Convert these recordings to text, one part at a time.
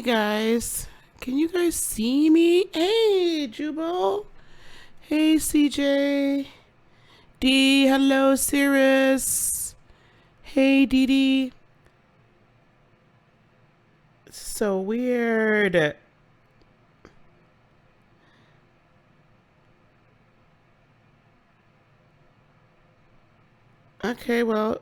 Hey guys, can you guys see me? Hey Jubal. Hey CJ. D, hello Cirrus. Hey Dee Dee. So weird. Okay, well.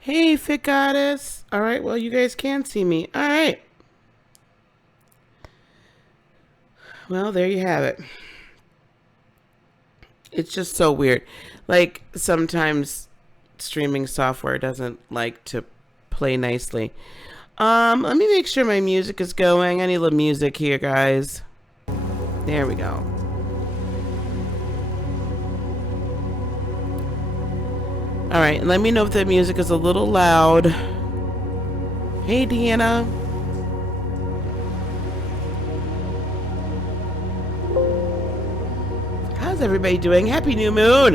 Hey Fit Goddess. Alright, well you guys can see me. Alright. Well, there you have it. It's just so weird. Like, sometimes streaming software doesn't like to play nicely. Let me make sure my music is going. I need a little music here, guys. There we go. Alright, let me know if the music is a little loud. Hey, Deanna. How's everybody doing? Happy New Moon!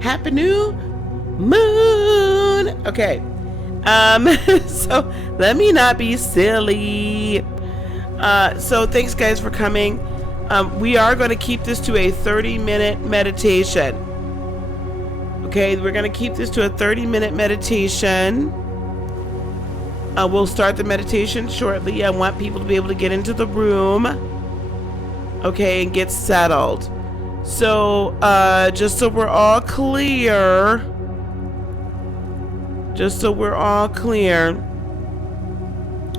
Happy New Moon! Okay. So let me not be silly. So thanks guys for coming. We are going to keep this to a 30-minute meditation. Okay, we're going to keep this to a 30-minute meditation. We'll start the meditation shortly. I want people to be able to get into the room. Okay, and get settled. So, just so we're all clear.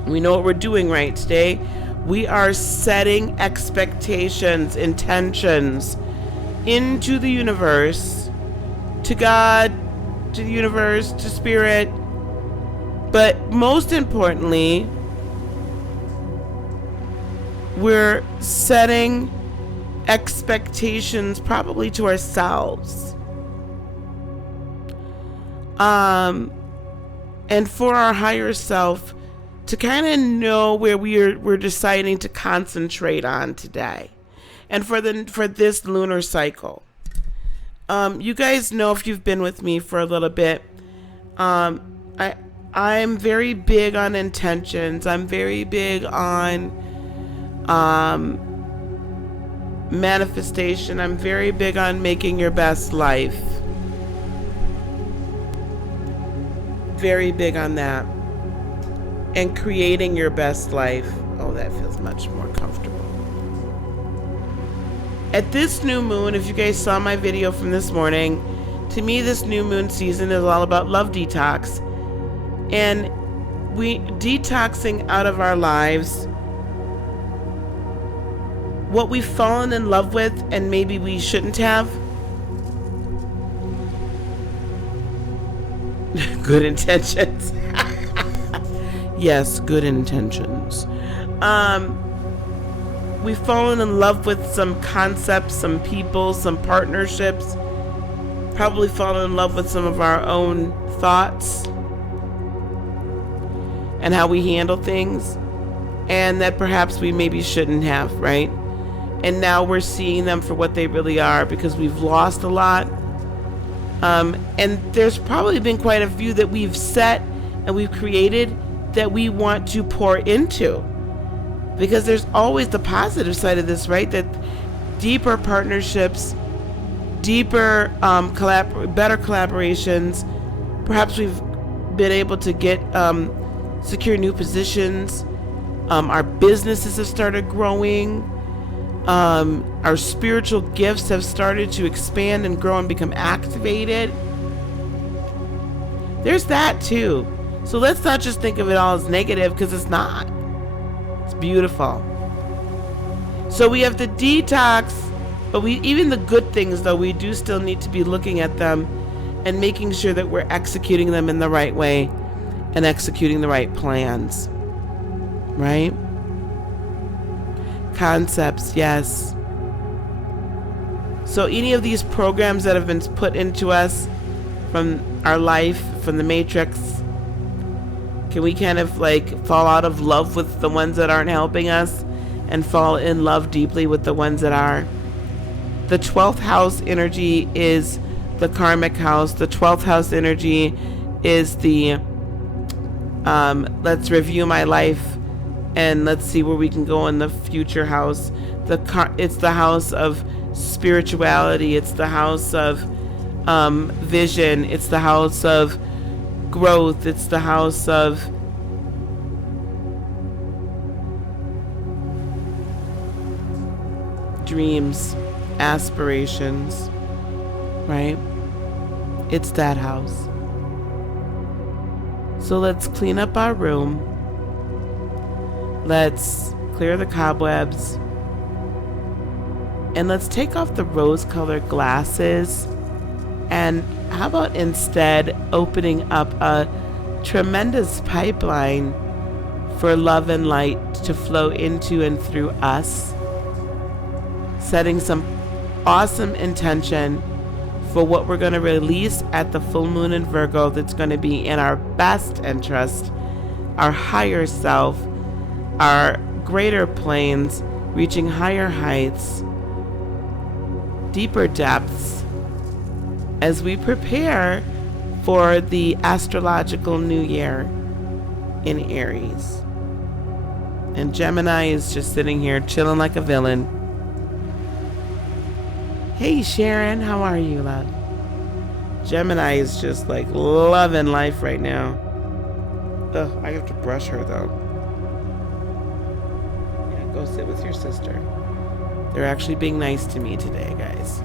We know what we're doing right today. We are setting expectations, intentions into the universe, to God, to the universe, to spirit. But most importantly, we're setting expectations probably to ourselves. And for our higher self to kind of know where we're deciding to concentrate on today. And for this lunar cycle. You guys know, if you've been with me for a little bit, I'm very big on intentions. I'm very big on manifestation. I'm very big on making your best life. Very big on that. And creating your best life. Oh, that feels much more comfortable. At this new moon, if you guys saw my video from this morning, to me this new moon season is all about love detox. And we detoxing out of our lives what we've fallen in love with and maybe we shouldn't have. Good intentions. Yes, good intentions. We've fallen in love with some concepts, some people, some partnerships. Probably fallen in love with some of our own thoughts and how we handle things, and that perhaps we maybe shouldn't have, right? And now we're seeing them for what they really are because we've lost a lot. And there's probably been quite a few that we've set and we've created that we want to pour into, because there's always the positive side of this, right? That deeper partnerships, deeper better collaborations, perhaps we've been able to get secure new positions. Our businesses have started growing. Our spiritual gifts have started to expand and grow and become activated. There's that too. So let's not just think of it all as negative, because it's not. It's beautiful. So we have the detox, but even the good things, though, we do still need to be looking at them and making sure that we're executing them in the right way and executing the right plans. Right? Concepts, yes. So any of these programs that have been put into us from our life, from the Matrix, can we kind of like fall out of love with the ones that aren't helping us and fall in love deeply with the ones that are? The 12th house energy is the karmic house. The 12th house energy is the let's review my life and let's see where we can go in the future house. It's the house of spirituality. It's the house of vision. It's the house of growth. It's the house of dreams, aspirations, right? It's that house. So let's clean up our room. Let's clear the cobwebs. And let's take off the rose-colored glasses. And how about instead opening up a tremendous pipeline for love and light to flow into and through us, setting some awesome intention for what we're going to release at the full moon in Virgo that's going to be in our best interest, our higher self, our greater planes, reaching higher heights, deeper depths, as we prepare for the astrological new year in Aries. And Gemini is just sitting here chilling like a villain. Hey Sharon, how are you, love? Gemini is just like loving life right now. Ugh, I have to brush her though. Yeah, go sit with your sister. They're actually being nice to me today, guys.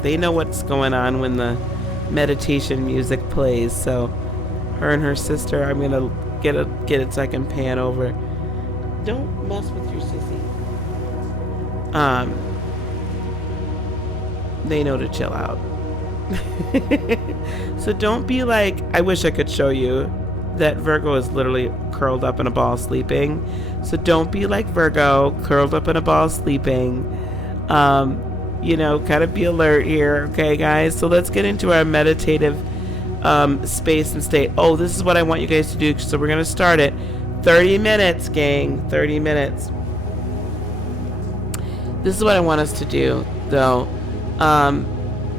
They know what's going on when the meditation music plays, so her and her sister, I'm gonna get it so I can pan over. Don't mess with your sissy. They know to chill out. So don't be like, I wish I could show you that Virgo is literally curled up in a ball sleeping. So don't be like Virgo, curled up in a ball sleeping. You know, kind of be alert here, okay, guys? So let's get into our meditative space and state. Oh, this is what I want you guys to do. So we're going to start it. 30 minutes, gang. 30 minutes. This is what I want us to do, though.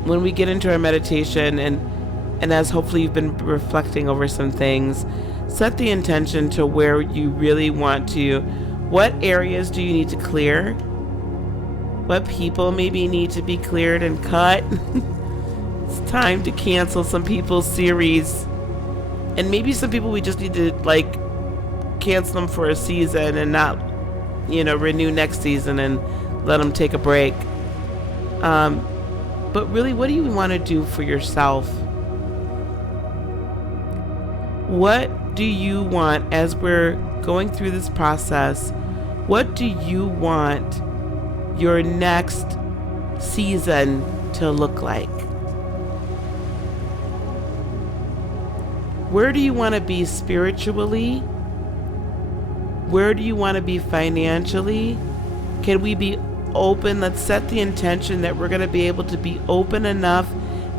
When we get into our meditation and as hopefully you've been reflecting over some things, set the intention to where you really want to. What areas do you need to clear? What people maybe need to be cleared and cut? It's time to cancel some people's series. And maybe some people we just need to like cancel them for a season and not, you know, renew next season and let them take a break. But really, what do you want to do for yourself? What do you want as we're going through this process? What do you want your next season to look like? Where do you want to be spiritually? Where do you want to be financially? Can we be open? Let's set the intention that we're going to be able to be open enough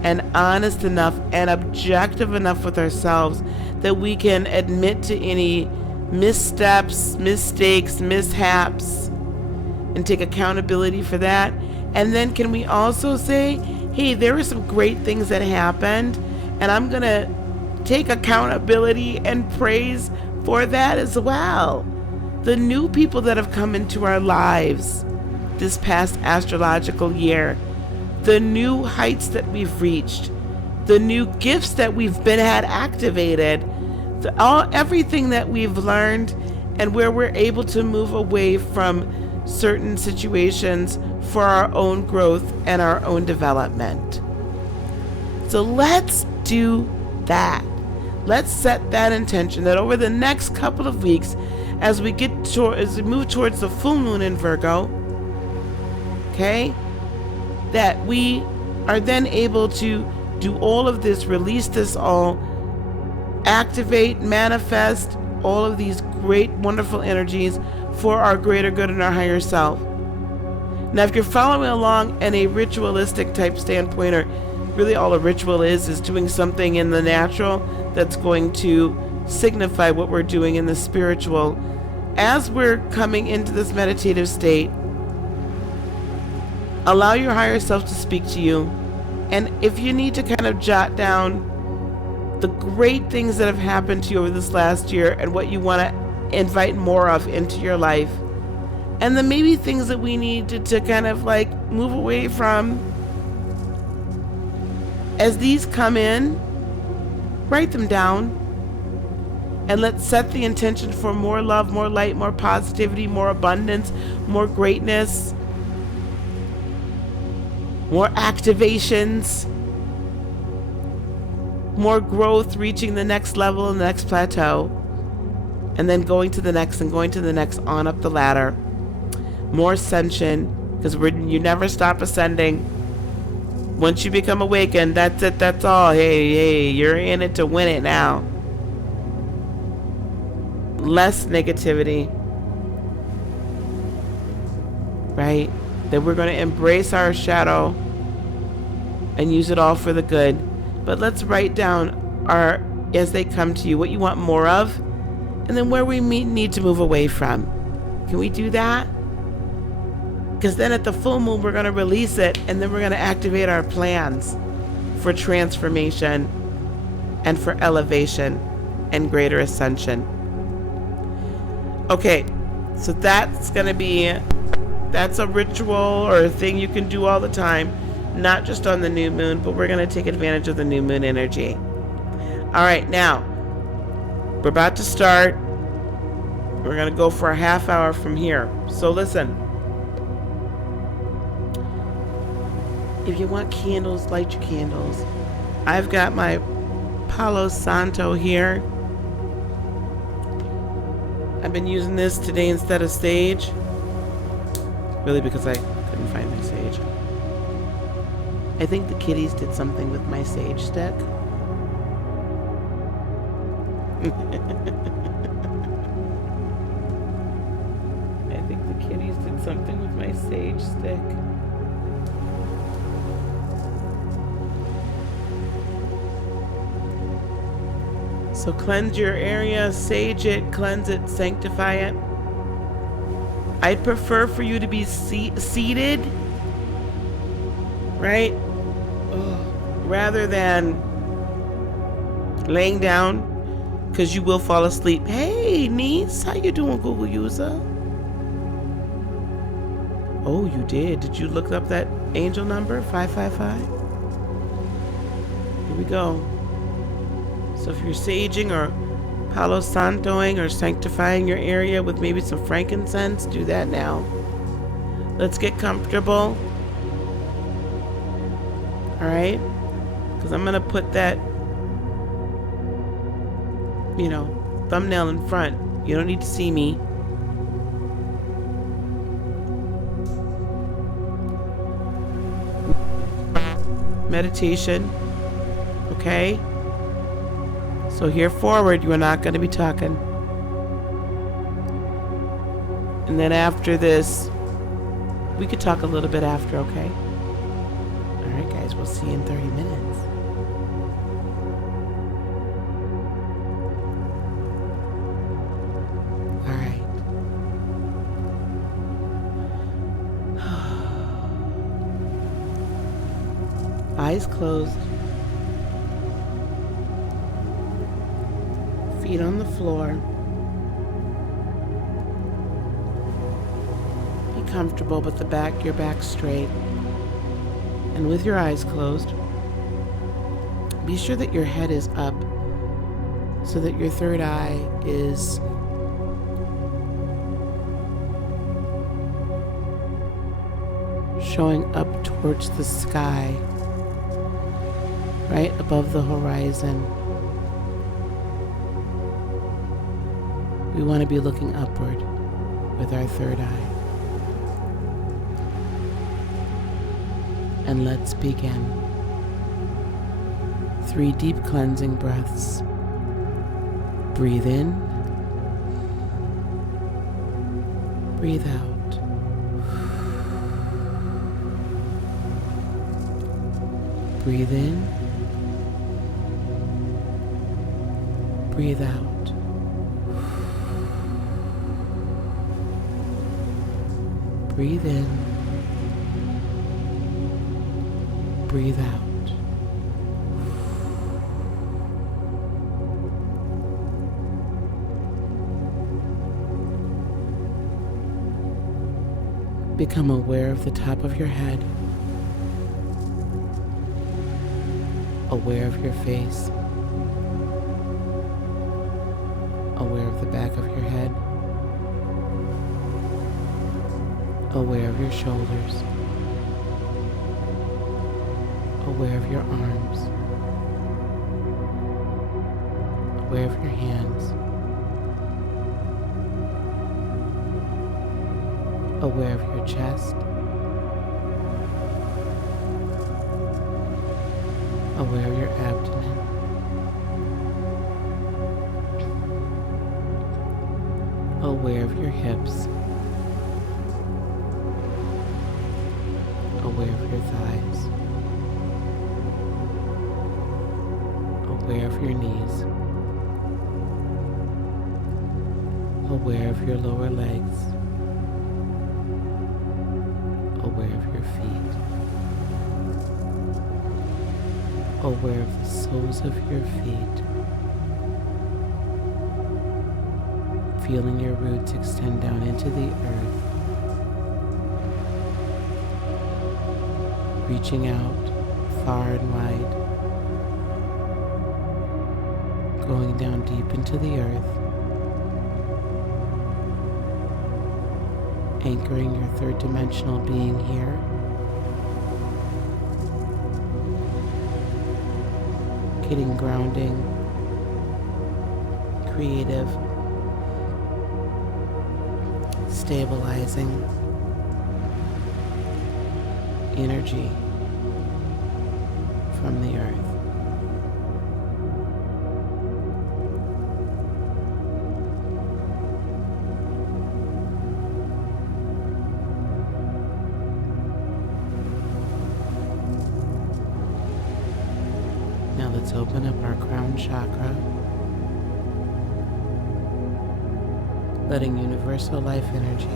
and honest enough and objective enough with ourselves that we can admit to any missteps, mistakes, mishaps, and take accountability for that. And then can we also say, hey, there were some great things that happened, and I'm going to take accountability and praise for that as well. The new people that have come into our lives this past astrological year, the new heights that we've reached, the new gifts that we've been had activated, everything that we've learned, and where we're able to move away from certain situations for our own growth and our own development. So let's do that. Let's set that intention that over the next couple of weeks, as we move towards the full moon in Virgo, okay, that we are then able to do all of this, release this all, activate, manifest all of these great, wonderful energies for our greater good and our higher self. Now, if you're following along in a ritualistic type standpoint, or really all a ritual is doing something in the natural that's going to signify what we're doing in the spiritual, as we're coming into this meditative state, allow your higher self to speak to you. And if you need to kind of jot down the great things that have happened to you over this last year and what you want to invite more of into your life, and then maybe things that we need to kind of like move away from, as these come in, write them down, and let's set the intention for more love, more light, more positivity, more abundance, more greatness, more activations, more growth, reaching the next level and the next plateau, and then going to the next and going to the next, on up the ladder. More ascension, because you never stop ascending. Once you become awakened, that's it, that's all. Hey, you're in it to win it now. Less negativity, right? That we're going to embrace our shadow and use it all for the good. But let's write down as they come to you, what you want more of, and then where we need to move away from. Can we do that? Because then at the full moon, we're going to release it, and then we're going to activate our plans for transformation and for elevation and greater ascension. Okay, so that's a ritual or a thing you can do all the time, not just on the new moon, but we're going to take advantage of the new moon energy. All right, now we're about to start. We're going to go for a half hour from here. So listen, if you want candles, light your candles. I've got my Palo Santo here. I've been using this today instead of sage. Really, because I couldn't find my sage. I think the kitties did something with my sage stick. I think the kitties did something with my sage stick. So cleanse your area, sage it, cleanse it, sanctify it. I'd prefer for you to be seated, right? Rather than laying down, because you will fall asleep. Hey, niece, how you doing, Google user? Oh, you did. Did you look up that angel number, 555? Here we go. So if you're saging or Palo Santoing or sanctifying your area with maybe some frankincense, do that now. Let's get comfortable. All right? Because I'm going to put that, thumbnail in front. You don't need to see me. Meditation. Okay? So here forward, you are not going to be talking. And then after this, we could talk a little bit after, okay? All right, guys, we'll see you in 30 minutes. All right. Eyes closed. Feet on the floor. Be comfortable, but your back straight. And with your eyes closed, be sure that your head is up so that your third eye is showing up towards the sky, right above the horizon. We want to be looking upward with our third eye. And let's begin. 3 deep cleansing breaths. Breathe in. Breathe out. Breathe in. Breathe out. Breathe in. Breathe out. Become aware of the top of your head, aware of your face, aware of the back of your head, aware of your shoulders, aware of your arms, aware of your hands, aware of your chest, aware of your abdomen, aware of your hips, aware of your thighs, aware of your knees, aware of your lower legs, aware of your feet, aware of the soles of your feet, feeling your roots extend down into the earth, reaching out far and wide, going down deep into the earth, anchoring your third dimensional being here, getting grounding, creative, stabilizing energy from the earth. Now let's open up our crown chakra, letting universal life energy,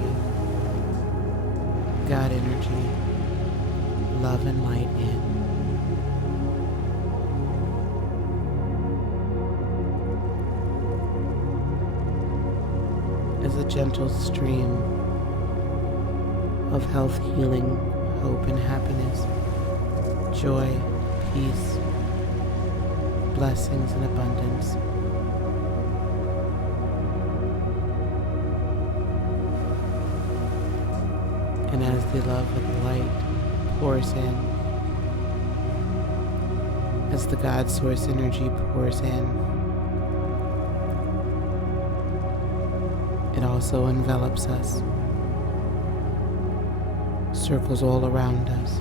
God energy, love and light in. As a gentle stream of health, healing, hope, and happiness, joy, peace, blessings, and abundance. And as the love of the light pours in, as the God Source energy pours in, it also envelops us, circles all around us,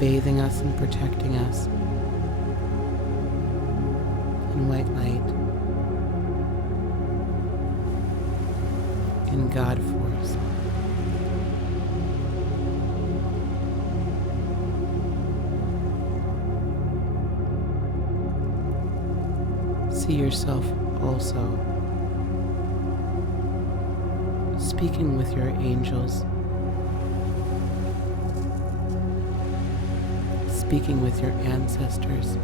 bathing us and protecting us in white light, in God force. See yourself also speaking with your angels, speaking with your ancestors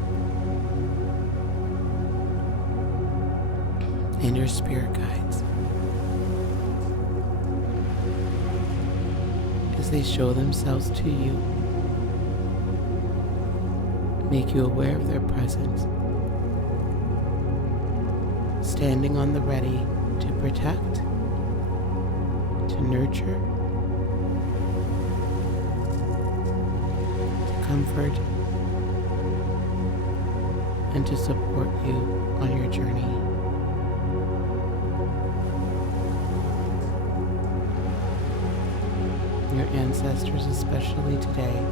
and your spirit guides as they show themselves to you, make you aware of their presence, standing on the ready to protect, to nurture, to comfort, and to support you on your journey. Your ancestors, especially today,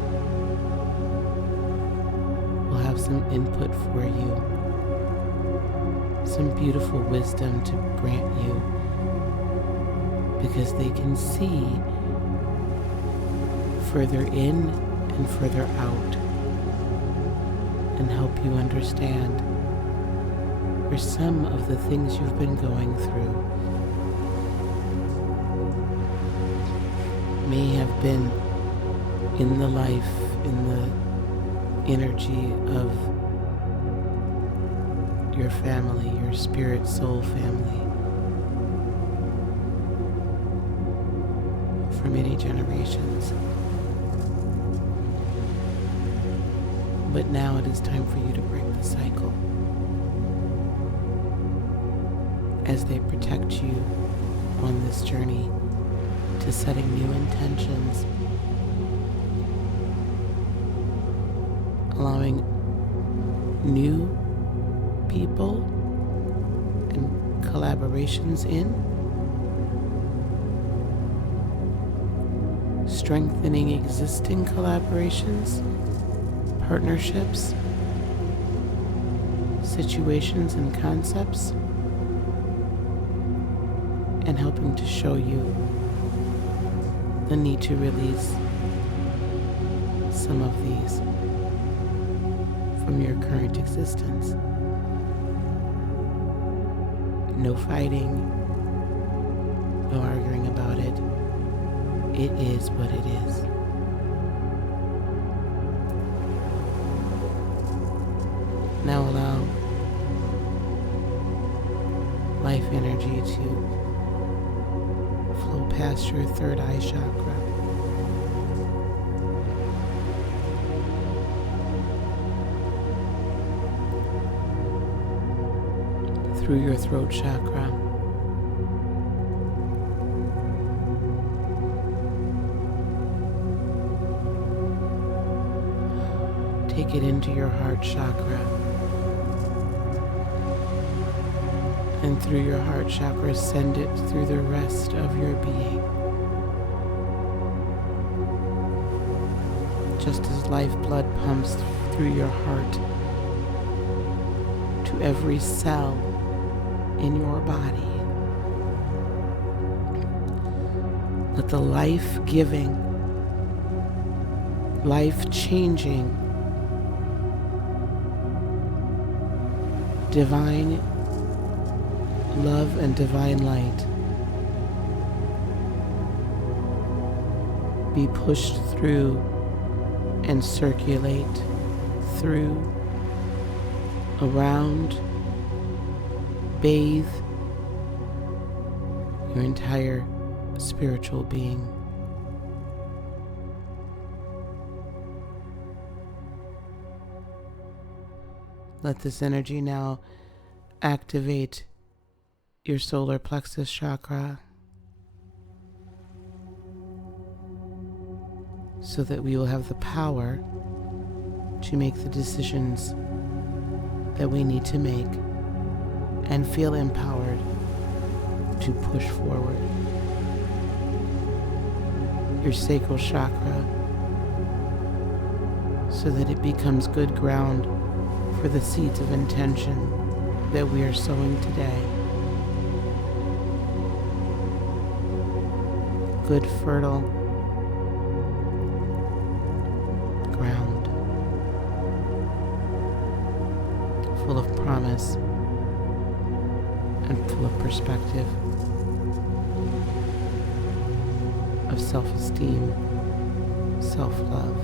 will have some input for you, some beautiful wisdom to grant you, because they can see further in and further out and help you understand where some of the things you've been going through may have been in the life, in the energy of your family, your spirit soul family. for many generations. But now it is time for you to break the cycle as they protect you on this journey to setting new intentions, allowing new people and collaborations in, strengthening existing collaborations, partnerships, situations and concepts, and helping to show you the need to release some of these from your current existence. No fighting, no arguing about it. It is what it is. Now allow life energy to flow past your third eye chakra, through your throat chakra, take it into your heart chakra, and through your heart chakra send it through the rest of your being. Just as lifeblood pumps through your heart to every cell in your body, let the life-giving, life-changing, divine love and divine light be pushed through and circulate through, around, bathe your entire spiritual being. Let this energy now activate your solar plexus chakra so that we will have the power to make the decisions that we need to make and feel empowered to push forward. Your sacral chakra so that it becomes good ground for the seeds of intention that we are sowing today. Good, fertile ground, full of promise and full of perspective, of self-esteem, self-love.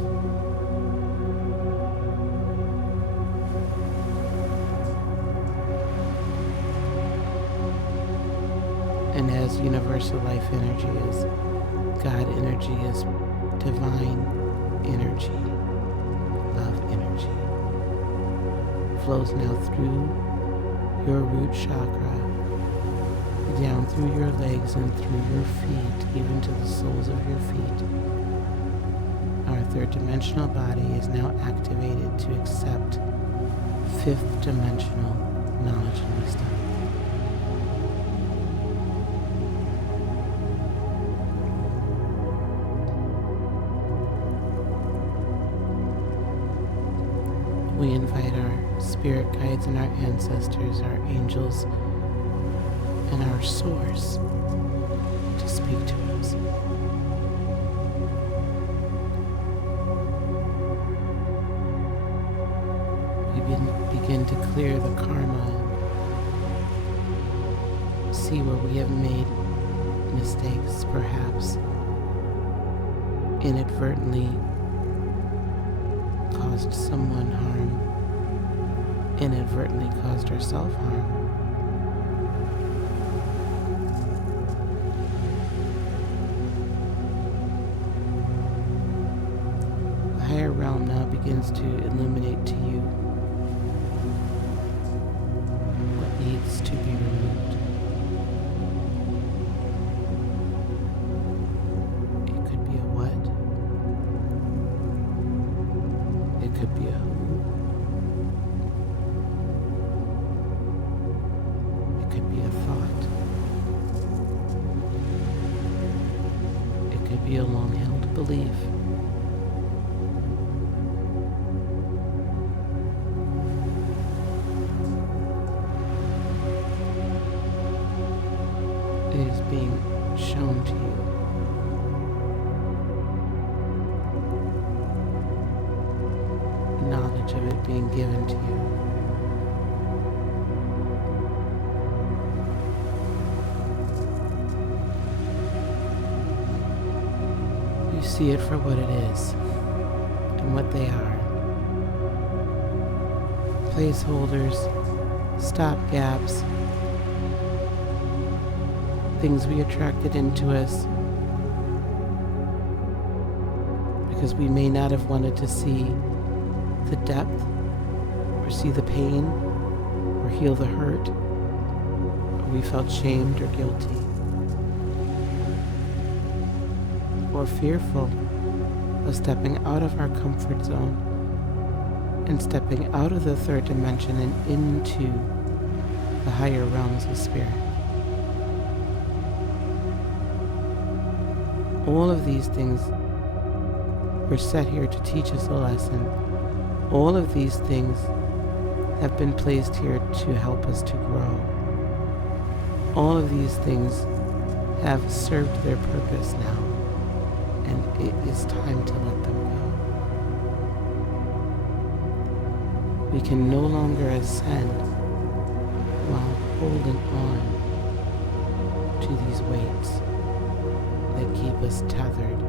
And as universal life energy is God energy, is divine energy, love energy, flows now through your root chakra, down through your legs and through your feet, even to the soles of your feet. Our third dimensional body is now activated to accept fifth dimensional knowledge and wisdom. We invite our spirit guides and our ancestors, our angels, and our source to speak to us. We begin to clear the karma and see where we have made mistakes, perhaps inadvertently caused someone harm, inadvertently caused ourselves harm. begins to illuminate to you what needs to be removed. It could be a what, it could be a who, it could be a thought, it could be a long-held belief. It is being shown to you. Knowledge of it being given to you. You see it for what it is and what they are. Placeholders, stopgaps, things we attracted into us because we may not have wanted to see the depth or see the pain or heal the hurt, or we felt shamed or guilty or fearful of stepping out of our comfort zone and stepping out of the third dimension and into the higher realms of spirit. All of these things were set here to teach us a lesson. All of these things have been placed here to help us to grow. All of these things have served their purpose now, and it is time to let them go. We can no longer ascend while holding on to these weights that keep us tethered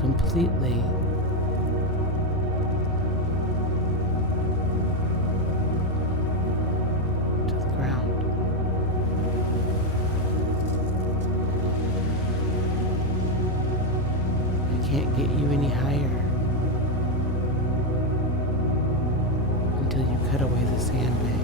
completely to the ground. I can't get you any higher until you cut away the sandbags.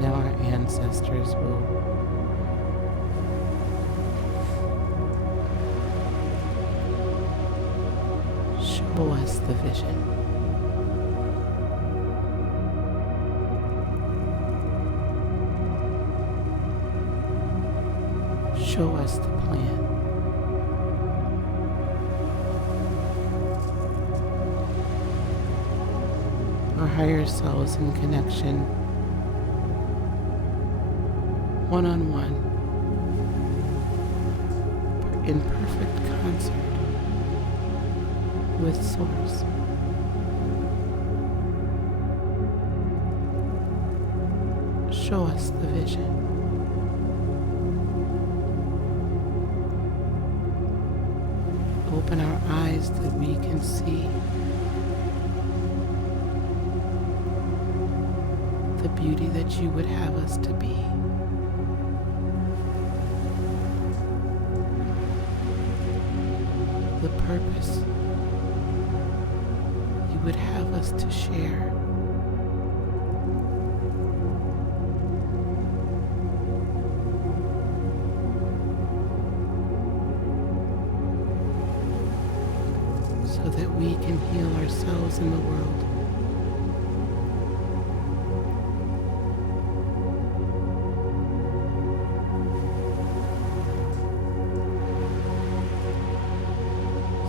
Now our ancestors will show us the vision. Show us the plan. Our higher selves in connection, one-on-one, in perfect concert with Source. Show us the vision. Open our eyes that we can see the beauty that you would have us to be. The purpose you would have us to share. So that we can heal ourselves in the world.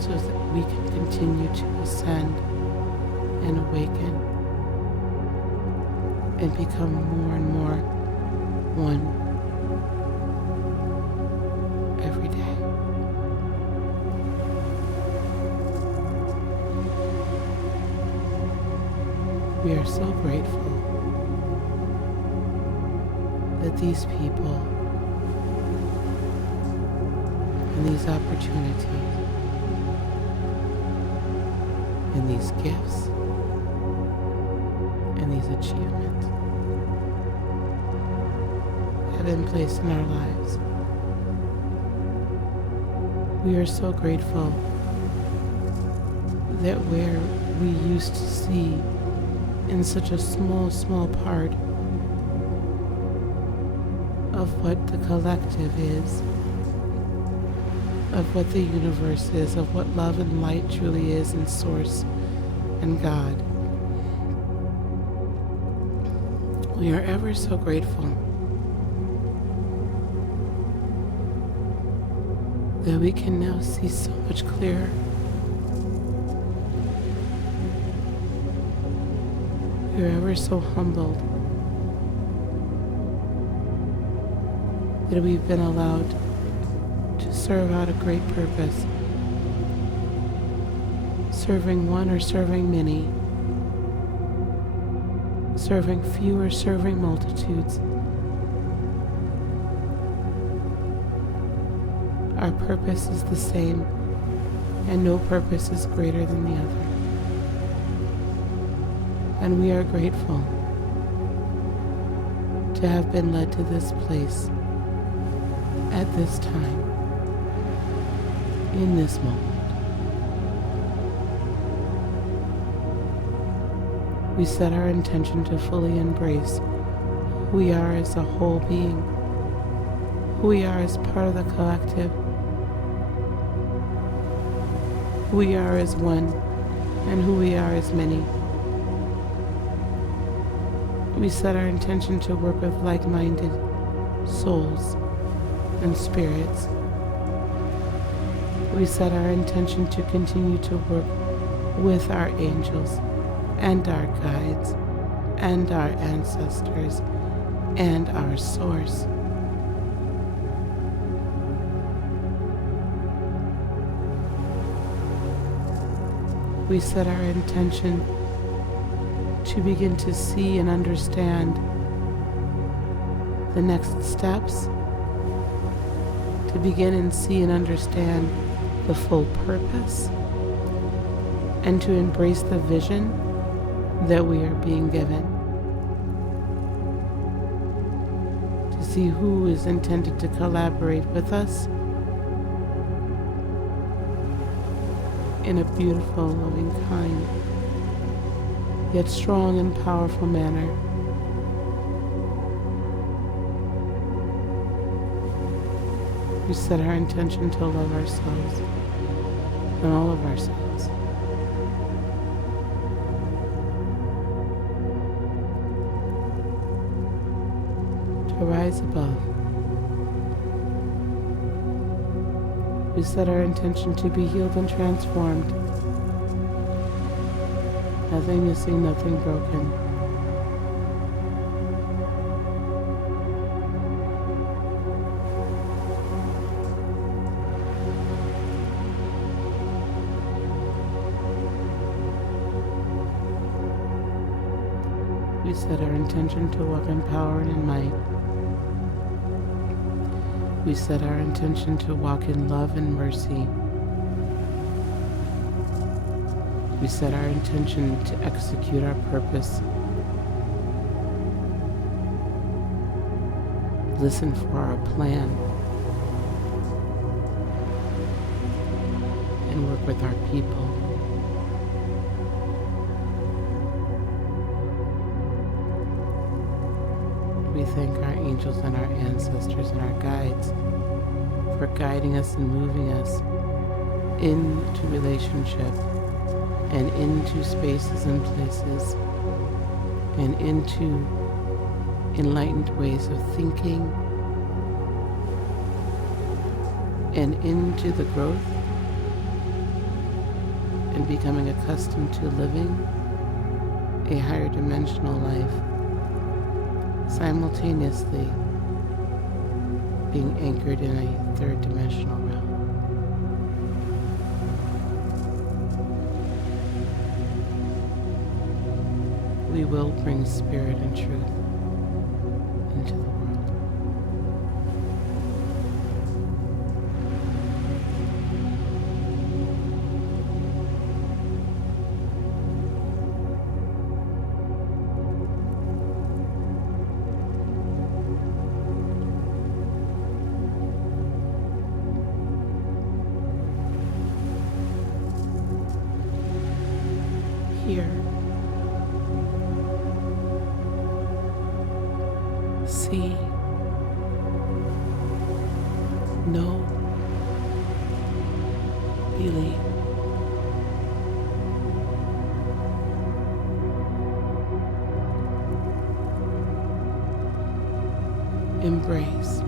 So that we can continue to ascend and awaken and become more and more one every day. We are so grateful that these people and these opportunities and these gifts and these achievements have been placed in our lives. We are so grateful that where we used to see in such a small part of what the collective is, of what the universe is, of what love and light truly is in Source and God. We are ever so grateful that we can now see so much clearer. We are ever so humbled that we've been allowed to serve out a great purpose, serving one or serving many, serving few or serving multitudes. Our purpose is the same, and no purpose is greater than the other. And we are grateful to have been led to this place at this time, in this moment. We set our intention to fully embrace who we are as a whole being, who we are as part of the collective, who we are as one, and who we are as many. We set our intention to work with like-minded souls and spirits. We set our intention to continue to work with our angels and our guides and our ancestors and our Source. We set our intention to begin to see and understand the next steps, to begin and see and understand the full purpose, and to embrace the vision that we are being given, to see who is intended to collaborate with us in a beautiful, loving, kind, yet strong and powerful manner. We set our intention to love ourselves and all of ourselves. To rise above. We set our intention to be healed and transformed. Nothing missing, nothing broken. We set our intention to walk in power and in might. We set our intention to walk in love and mercy. We set our intention to execute our purpose. Listen for our plan. And work with our people. We thank our angels and our ancestors and our guides for guiding us and moving us into relationship and into spaces and places and into enlightened ways of thinking and into the growth and becoming accustomed to living a higher dimensional life, simultaneously being anchored in a third dimensional realm. We will bring spirit and truth into the world. Know, believe. Embrace.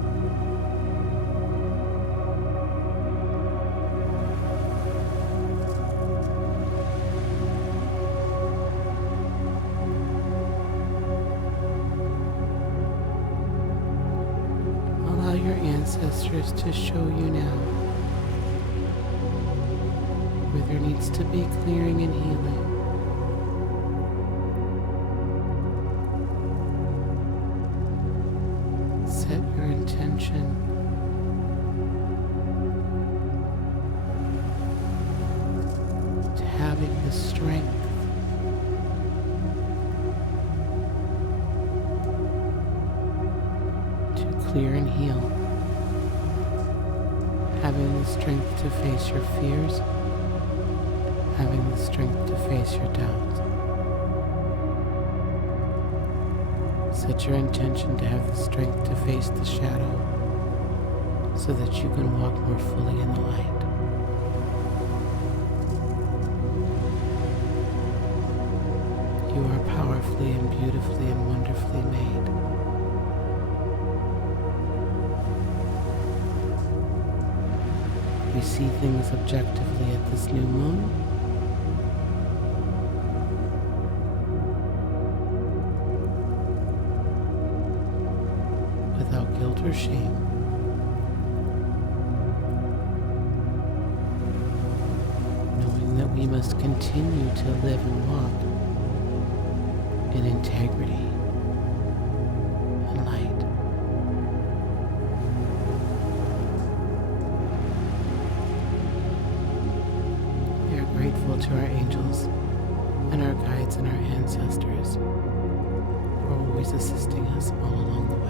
Allow your ancestors to show you now where there needs to be clearing and healing. Set your intention to having the strength to clear and heal, having the strength to face your fears, having the strength to face your doubts. Set your intention to have the strength to face the shadow so that you can walk more fully in the light. You are powerfully and beautifully and wonderfully made. We see things objectively at this new moon. Without guilt or shame. Knowing that we must continue to live and walk in integrity and light. We are grateful to our angels and our guides and our ancestors for always assisting us all along the way.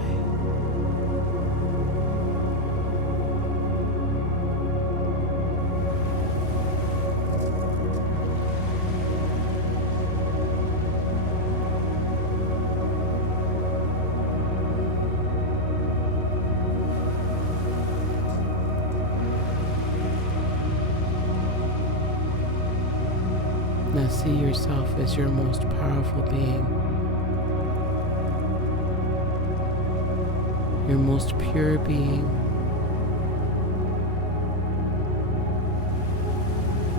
Now see yourself as your most powerful being, your most pure being,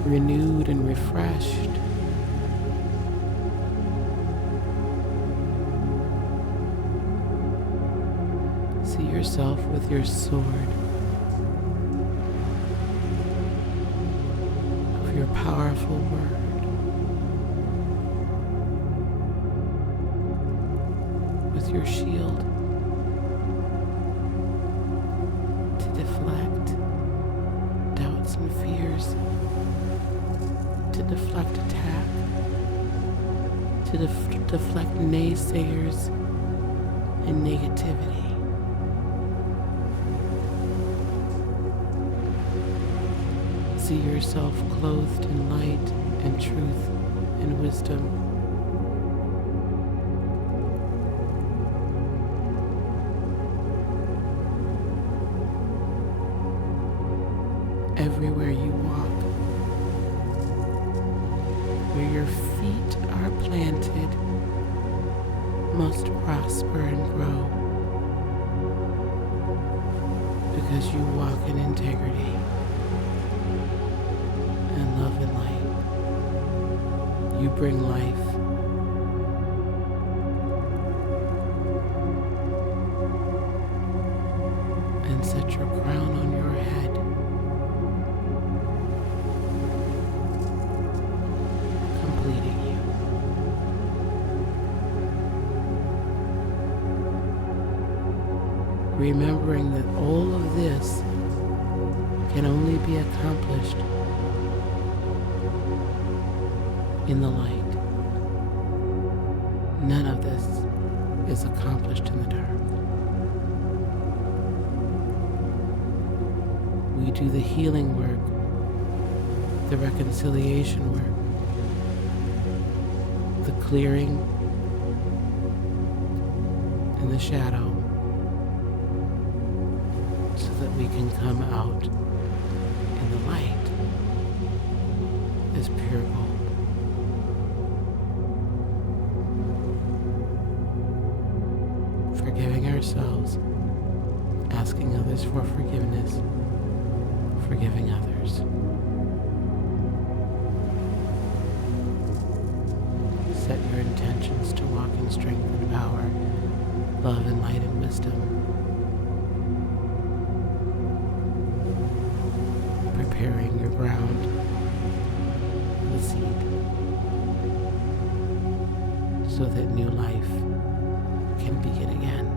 renewed and refreshed. See yourself with your sword of your powerful word. Your shield to deflect doubts and fears, to deflect attack, to deflect naysayers and negativity. See yourself clothed in light and truth and wisdom. Everywhere you walk, where your feet are planted, must prosper and grow, because you walk in integrity and love and light. You bring life. And set your crown on your head. Remembering that all of this can only be accomplished in the light. None of this is accomplished in the dark. We do the healing work, the reconciliation work, the clearing in the shadow, so that we can come out in the light as pure gold. Forgiving ourselves, asking others for forgiveness, forgiving others. Set your intentions to walk in strength and power, love and light and wisdom. Preparing your ground, the seed, so that new life can begin again,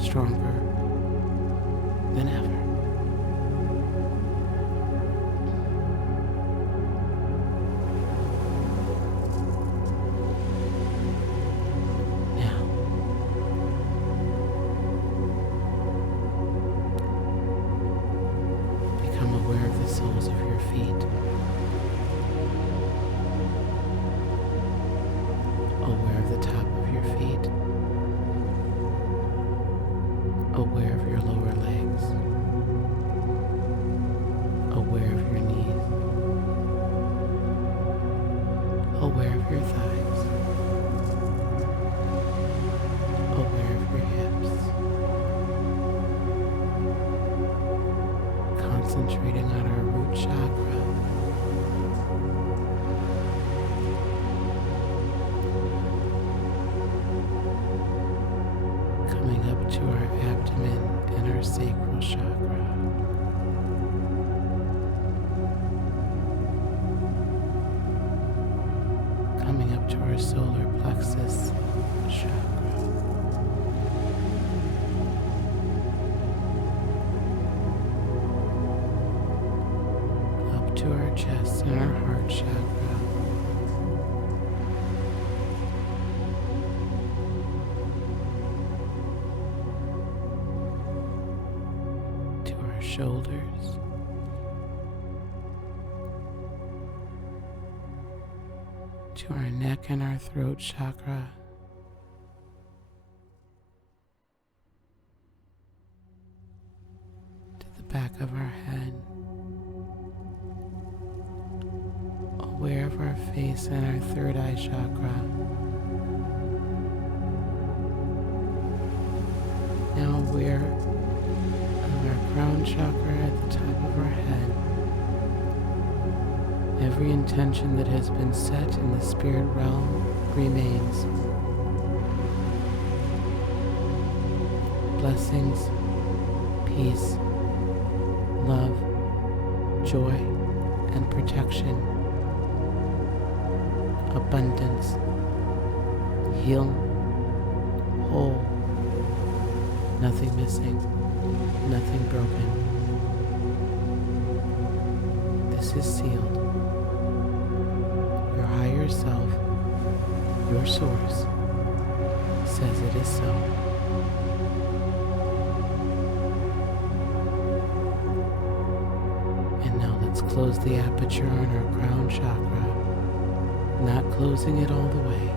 stronger than ever. Now, become aware of the soles of your feet. Aware of the top of your feet. Aware of your lower legs. Aware of your knees. Aware of your thighs. Aware of your hips. Concentrating on our root chakra. Coming up to our abdomen and our sacral chakra. Coming up to our solar plexus chakra. Up to our chest and our heart chakra. Shoulders, to our neck and our throat chakra, to the back of our head, aware of our face and our third eye chakra. Now aware our crown chakra at the top of our head. Every intention that has been set in the spirit realm remains. Blessings, peace, love, joy, and protection. Abundance, heal, whole, nothing missing, nothing broken. This is sealed. Your higher self, your source, says it is so. And now let's close the aperture on our crown chakra, not closing it all the way.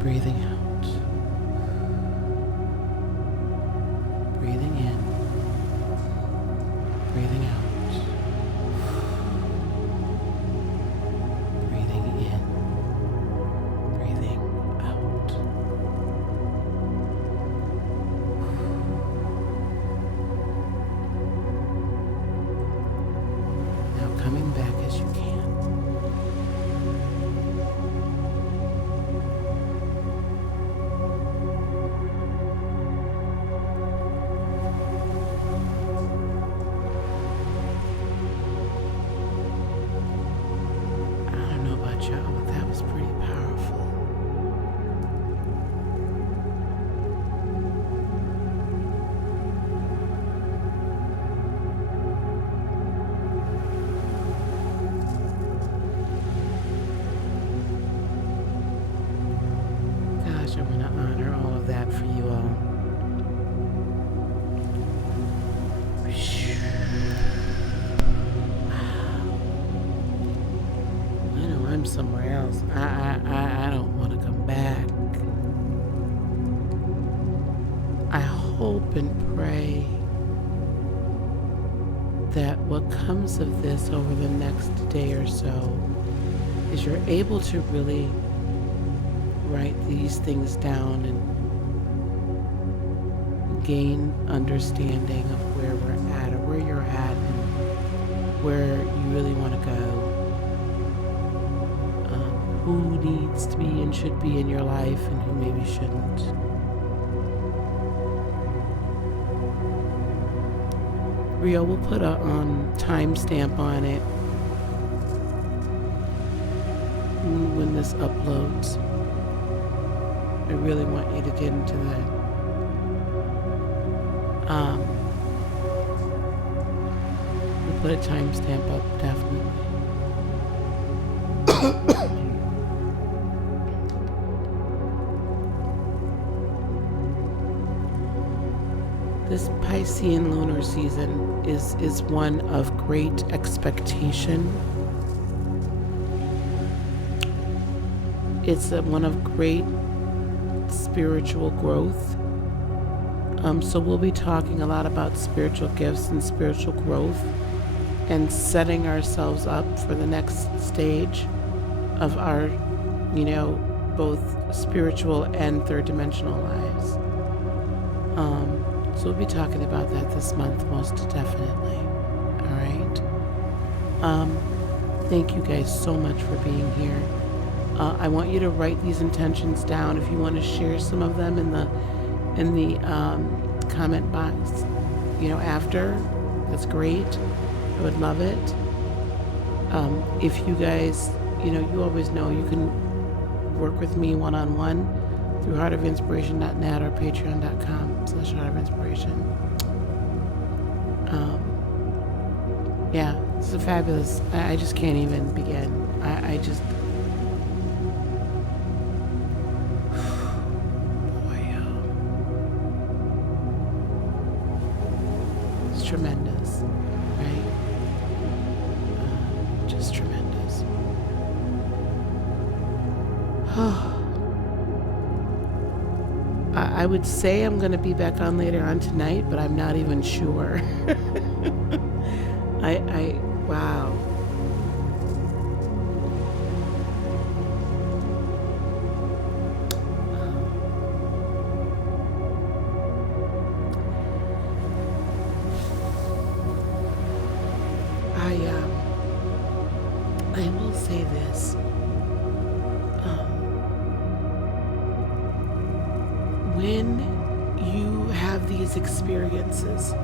Breathing out. Breathing in. Breathing out. Breathing in. Breathing out. Now coming back as you can. But that was pretty powerful. Gosh, I want to honor all of that for you all. I'm somewhere else. I don't want to come back. I hope and pray that what comes of this over the next day or so is you're able to really write these things down and gain understanding of where we're at or where you're at and where you really want to go. Who needs to be and should be in your life and who maybe shouldn't. Rio will put a timestamp on it when this uploads. I really want you to get into that. We'll put a timestamp up, definitely. This Piscean lunar season is one of great expectation. It's one of great spiritual growth. So we'll be talking a lot about spiritual gifts and spiritual growth and setting ourselves up for the next stage of our, both spiritual and third dimensional lives. So we'll be talking about that this month, most definitely. All right. Thank you guys so much for being here. I want you to write these intentions down. If you want to share some of them in the comment box, after, that's great. I would love it. If you guys, you always know you can work with me one-on-one through heartofinspiration.net or patreon.com/heartofinspiration. Yeah, this is a fabulous. I just can't even begin. I just. It's tremendous, right? Just tremendous. I would say I'm going to be back on later on tonight, but I'm not even sure. Wow. I will say this. When you have these experiences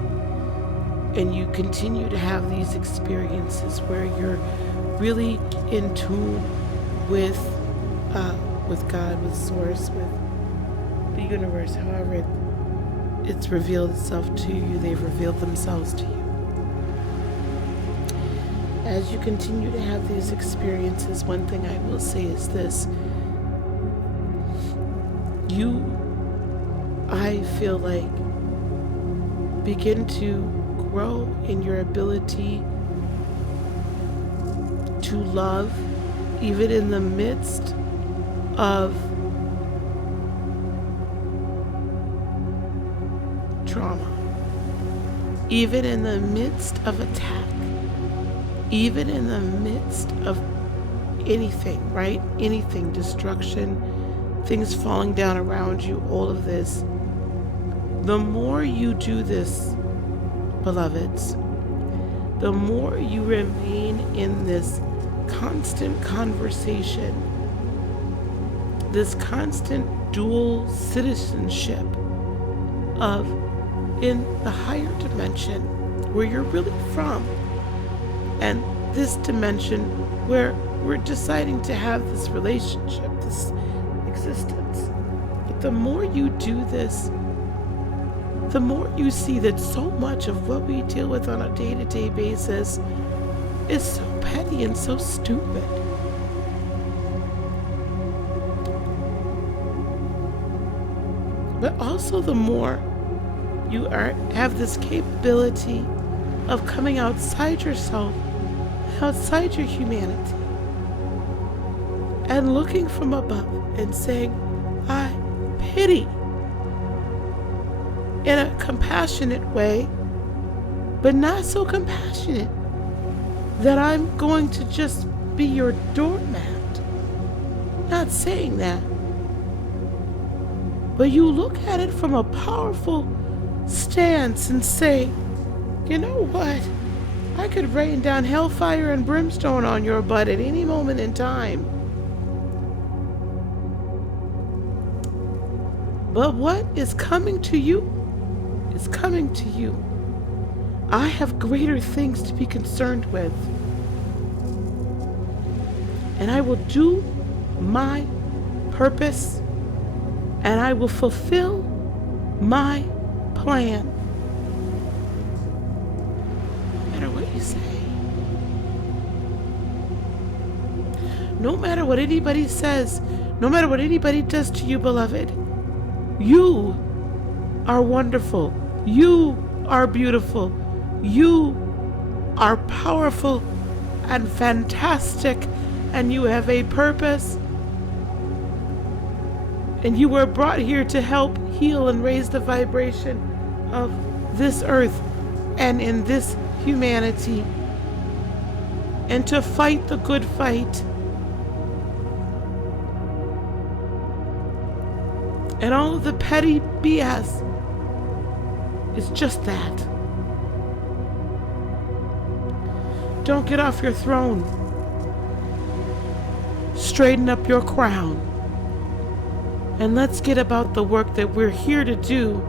and you continue to have these experiences where you're really in tune with God, with Source, with the universe, however it's revealed itself to you, they've revealed themselves to you. As you continue to have these experiences, one thing I will say is this. I feel like, begin to grow in your ability to love, even in the midst of trauma, even in the midst of attack, even in the midst of anything, right? Anything, destruction, things falling down around you, all of this. The more you do this, beloveds, the more you remain in this constant conversation, this constant dual citizenship of in the higher dimension where you're really from, and this dimension where we're deciding to have this relationship, this existence. But the more you do this, the more you see that so much of what we deal with on a day-to-day basis is so petty and so stupid. But also the more you have this capability of coming outside yourself, outside your humanity, and looking from above and saying, I pity, in a compassionate way, but not so compassionate that I'm going to just be your doormat. Not saying that. But you look at it from a powerful stance and say, you know what? I could rain down hellfire and brimstone on your butt at any moment in time. But what is coming to you is coming to you. I have greater things to be concerned with. And I will do my purpose, and I will fulfill my plan. No matter what you say. No matter what anybody says, no matter what anybody does to you, beloved, you are wonderful. You are beautiful. You are powerful and fantastic, and you have a purpose. And you were brought here to help heal and raise the vibration of this earth and in this humanity, and to fight the good fight. And all of the petty BS is just that. Don't get off your throne. Straighten up your crown. And let's get about the work that we're here to do.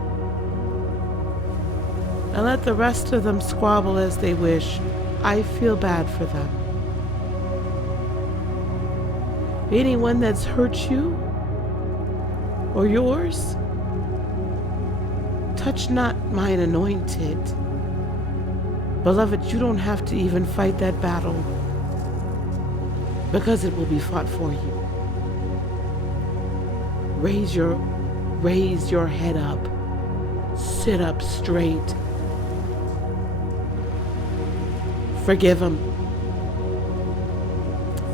And let the rest of them squabble as they wish. I feel bad for them. Anyone that's hurt you or yours, touch not mine anointed. Beloved, you don't have to even fight that battle, because it will be fought for you. Raise your head up. Sit up straight. Forgive them.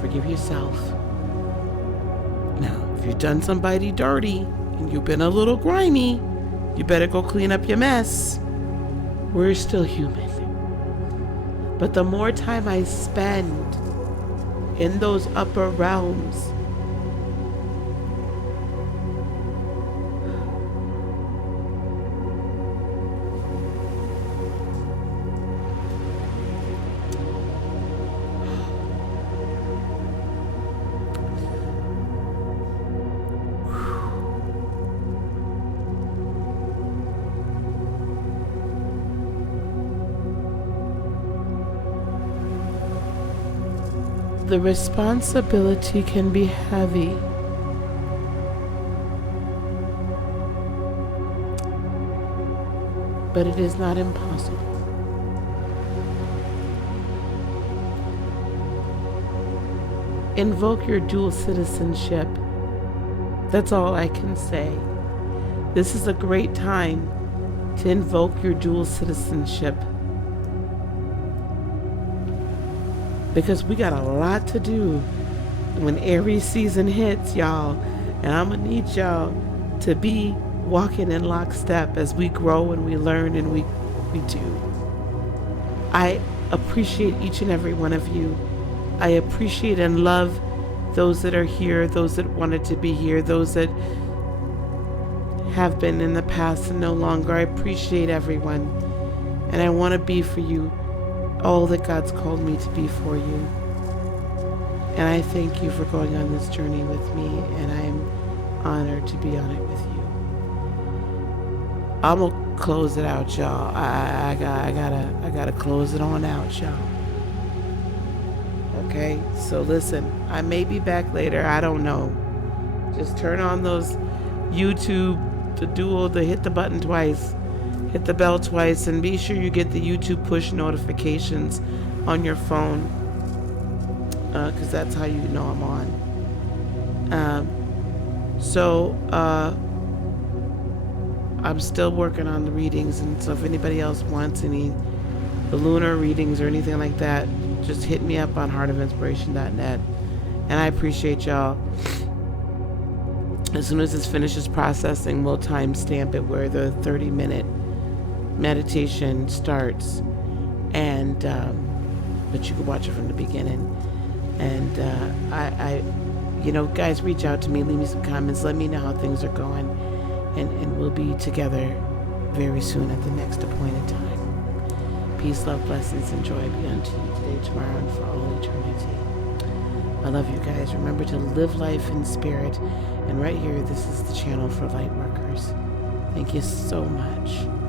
Forgive yourself. Now, if you've done somebody dirty and you've been a little grimy, you better go clean up your mess. We're still human. But the more time I spend in those upper realms, the responsibility can be heavy. But it is not impossible. Invoke your dual citizenship. That's all I can say. This is a great time to invoke your dual citizenship, because we got a lot to do when Aries season hits, y'all. And I'm gonna need y'all to be walking in lockstep as we grow and we learn and we do. I appreciate each and every one of you. I appreciate and love those that are here, those that wanted to be here, those that have been in the past and no longer. I appreciate everyone. And I want to be for you all that God's called me to be for you. And I thank you for going on this journey with me, and I'm honored to be on it with you. I'm gonna close it out, y'all. I gotta close it on out, y'all. Okay, so listen, I may be back later. I don't know. Just turn on those YouTube, the hit the button twice. Hit the bell twice, and be sure you get the YouTube push notifications on your phone, because that's how you know I'm on. I'm still working on the readings, and so if anybody else wants the lunar readings or anything like that, just hit me up on heartofinspiration.net, And I appreciate y'all. As soon as this finishes processing, we'll timestamp it where the 30-minute meditation starts. And, but you can watch it from the beginning. And guys, reach out to me, leave me some comments, let me know how things are going. And we'll be together very soon at the next appointed time. Peace, love, blessings, and joy be unto you today, tomorrow, and for all eternity. I love you guys. Remember to live life in spirit. And right here, this is the channel for light workers. Thank you so much.